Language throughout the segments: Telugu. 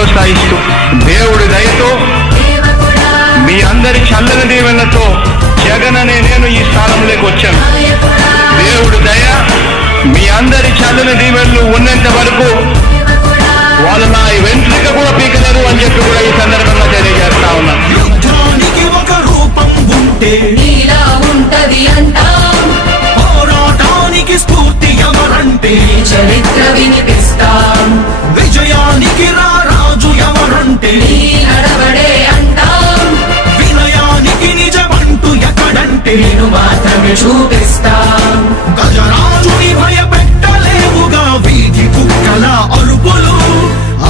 భరోసా ఇస్తూ దేవుడి దయతో మీ అందరి చల్లని దీవెనతో జగన్ అనే నేను ఈ స్థానంలోకి వచ్చాను. దేవుడి దయ మీ అందరి చల్లని దీవెనలు ఉన్నంత వరకు వాళ్ళు నా వెంట్రుక కూడా పీకలేరు అని చెప్పి కూడా ఈ సందర్భంగా తెలియజేస్తా ఉన్నాను. యుద్ధానికి ఒక రూపం ఉంటే నీలా ఉంటది అంటాం, పోరాటానికి స్ఫూర్తి ఎవరంటే చరిత్ర వినిపిస్తాం, విజయానికి రాజు ఎవరంటే నడవడే అంటాం, వినయానికి నిజమంటూ ఎక్కడంటే నేను మాత్రమే చూపిస్తాం. గజరాజుని భయపెట్టలేవుగా వీధి కుక్కల అరుపులు,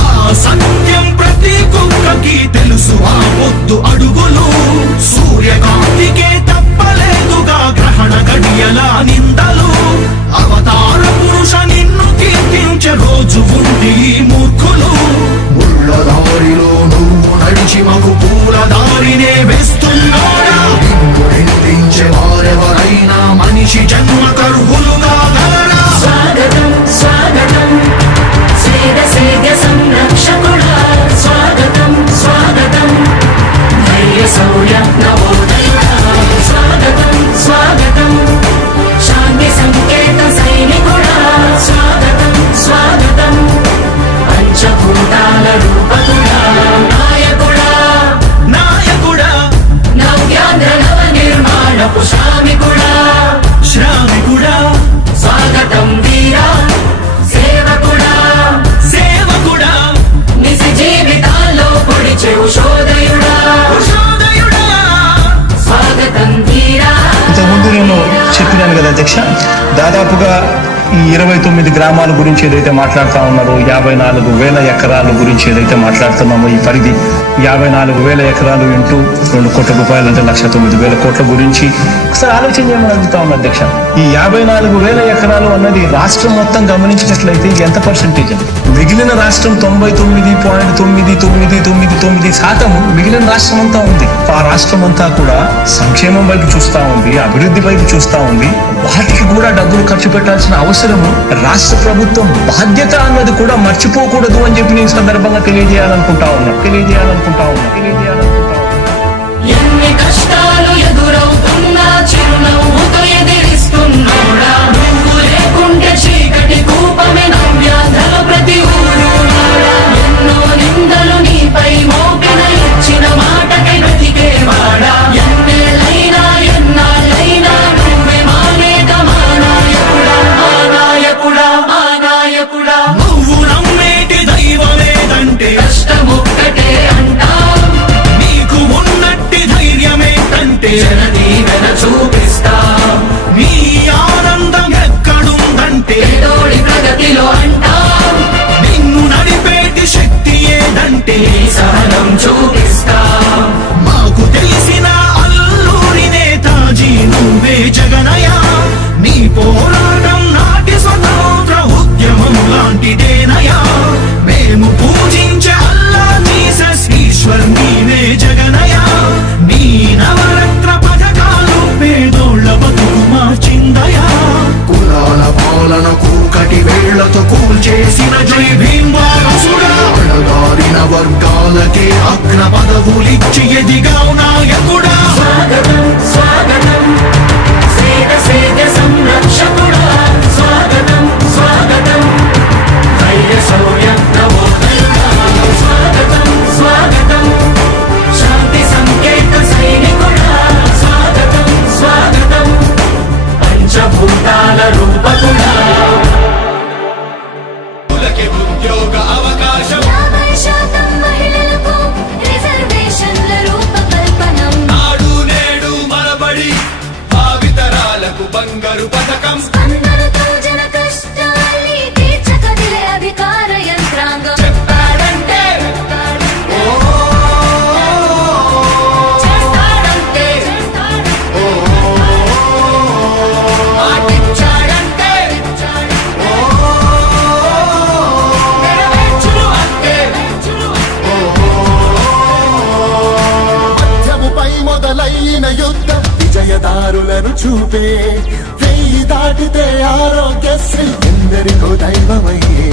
ఆ సత్యం ప్రతి కుక్కకి తెలుసు ఆ పొద్దు అడుగులు, సూర్యకాంతికే తప్పలేదుగా గ్రహణ గడియల నిందలు, అవతార పురుష నిన్ను కీర్తించే రోజు ఉంది మూర్ఖులు. ముళ్ళ దారిలో నువ్వు నడిచి మాకు పూల దారినే వేస్తున్నాడా, నిన్ను నిందించే వారెవరైనా మనిషి జన్మ కర్హులుగా గలరా. స్వాగతం స్వాగతం సేద సంరక్షకుడా, స్వాగతం స్వాగతం ధైర్య శౌర్య నవోదయుడా, స్వాగతం స్వాగతం శాంతి సంకేత సైనికుడా, స్వాగతం స్వాగతం పంచభూతాల రూపకుడా, నాయకుడా నాయకుడా నవ్యాంధ్ర నవ నిర్మాణపు శ్రామికుడా శ్రామికుడా, స్వాగతం వీరా సేవకుడా సేవకుడా, నిజ జీవితాల్లో పొడిచే ఉషోదయుడా ఉషోదయుడా, స్వాగతం వీరా. ఇంతకుముందు నేను చెప్పినాను కదా అధ్యక్ష, దాదాపుగా ఈ 29 గ్రామాల గురించి ఏదైతే మాట్లాడుతూ ఉన్నారో, 54,000 ఎకరాల గురించి ఏదైతే మాట్లాడుతున్నామో, ఈ పరిధి 54,000 ఎకరాలు ఇంటూ 2 కోట్ల రూపాయలు అంటే 1,09,000 కోట్ల గురించి ఒకసారి ఆలోచన చేయమని అడుగుతా ఉన్నా అధ్యక్ష. ఈ 54,000 ఎకరాలు అన్నది రాష్ట్రం మొత్తం గమనించినట్లయితే ఎంత పర్సెంటేజ్? మిగిలిన రాష్ట్రం 99.9999% మిగిలిన రాష్ట్రం అంతా ఉంది. ఆ రాష్ట్రం అంతా కూడా సంక్షేమం వైపు చూస్తా ఉంది, అభివృద్ధి వైపు చూస్తా ఉంది. వాటికి కూడా డబ్బులు ఖర్చు పెట్టాల్సిన అవసరము రాష్ట్ర ప్రభుత్వం బాధ్యత అన్నది కూడా మర్చిపోకూడదు అని చెప్పి నేను సందర్భంగా తెలియజేయాలనుకుంటా ఉన్నా. ఎన్ని కష్టాలు ఎదురవుతున్నా చిరునవ్వుతో ఎదిరిస్తున్నాడా, నువ్వు లేకుంటే చీకటి కూపమే నవ్యాంధ్రల ప్రతి ఊరు నాడా, ఎన్నో నిందలు నీపై మోపిన ఇచ్చిన మాటకై బ్రతికేవాడా, ఎన్నేళ్ళైనా ఎన్నాళ్ళైనా నువ్వే మా నేత మా నాయకుడా మా నాయకుడా మా నాయకుడా. నువ్వు నమ్మేటి దైవమేదంటే కష్టమొక్కటే అంటాం, నీకు ఉన్నట్టి ధైర్యమేంటంటే జనదీవెన చూపిస్తాం, నీ ఆనందం ఎక్కడుందంటే తోడి ప్రగతిలో అంటాం, నిన్ను నడిపేటి శక్తి ఏదంటే సహనం చూపిస్తాం. మాకు తెలిసిన అల్లూరి నేతాజీ నువ్వే జగనయ్య, నీ పోరాటం నాటి స్వతంత్ర ఉద్యమం లాంటిదేనయ్యా, మేము పూజించే అల్లా జీసస్ ఈశ్వర్ నీవే జగనయ్య, నీ నవరత్న పథకాలు పేదోళ్ల బతుకు మార్చిందయా, కులాల పాలన కూకటి వేళ్లతో కూల్చేసిన జై భీమ్వారసుడా, అణగారిన వర్గాలకే అగ్ర పదవులిచ్చి ఎదిగావు నాయకుడా. స్వాగతం స్వాగతం సేద సంరక్షకుడా, స్వాగతం స్వాగతం ధైర్య శౌర్య నవోదయుడా, స్వాగతం స్వాగతం శాంతి సంకేత సైనికుడా, స్వాగతం స్వాగతం పంచభూతాల రూపకుడా. ఉద్యోగ అవకాశం 50% మహిళలకు రిజర్వేషన్ల రూపకల్పనం, నాడు నేడు మనబడి భావితరాలకు బంగారు పథకం, అందరితో జన కష్టాల్ని తీర్చకదిలే అధికార యంత్రాంగం, చెప్పాడంటే చేస్తాడంటే పాటించాడంటే నెరవేర్చును అంటే మధ్యముపై మొదలైన యుద్ధం విజయదారులను చూపే, వెయ్యి దాటితే ఆరోగ్యశ్రీ ఎందరికో దైవమయ్యే,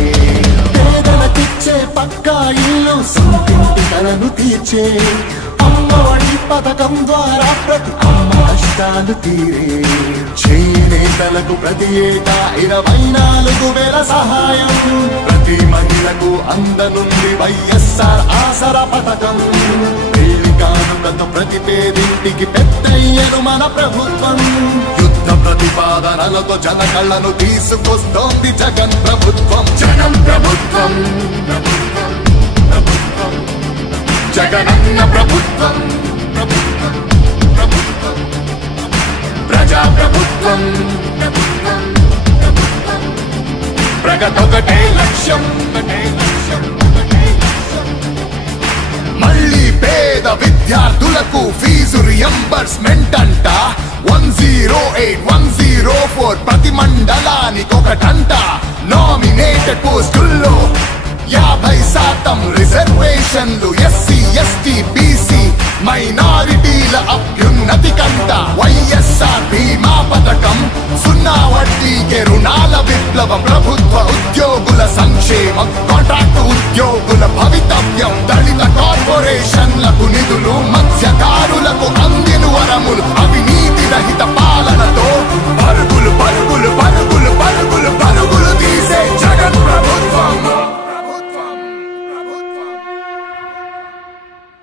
పేదలకిచ్చే పక్కా ఇల్లు సొంతింటి కలను తీర్చే అమ్మఒడి పథకం ద్వారా ప్రతి అమ్మ కష్టాలు తీరే చేనేతలకు ప్రతి ఏటా 24,000 సహాయం ప్రతి మహిళకు అందనుంది వైఎస్ఆర్ ఆసరా పథకం కానుకతో ప్రతి పేదింటికి పెద్దయ్యను మన ప్రభుత్వం యుద్ధ ప్రతిపాదనలతో జన కళ్ళను తీసుకొస్తోంది జగన్ ప్రభుత్వం జగన్ ప్రభుత్వం జగనన్న ప్రభుత్వం ప్రజా ప్రభుత్వం ప్రగతొకటే లక్ష్యం మళ్ళీ పేద విద్యార్థులకు ఫీజు రియంబర్స్మెంట్ అంట 108-104 ప్రతి మండలానికొకటంట నామినేటెడ్ పోస్టుల్లో 50% రిజర్వేషన్లు ఎస్సీ ఎస్టీ బీసీ మైనారిటీల అభ్యున్నతి కంట వైఎస్ఆర్ బీమా పథకం 0 వడ్డీకే రుణాల విప్లవం ప్రభుత్వ ఉద్యోగుల సంక్షేమం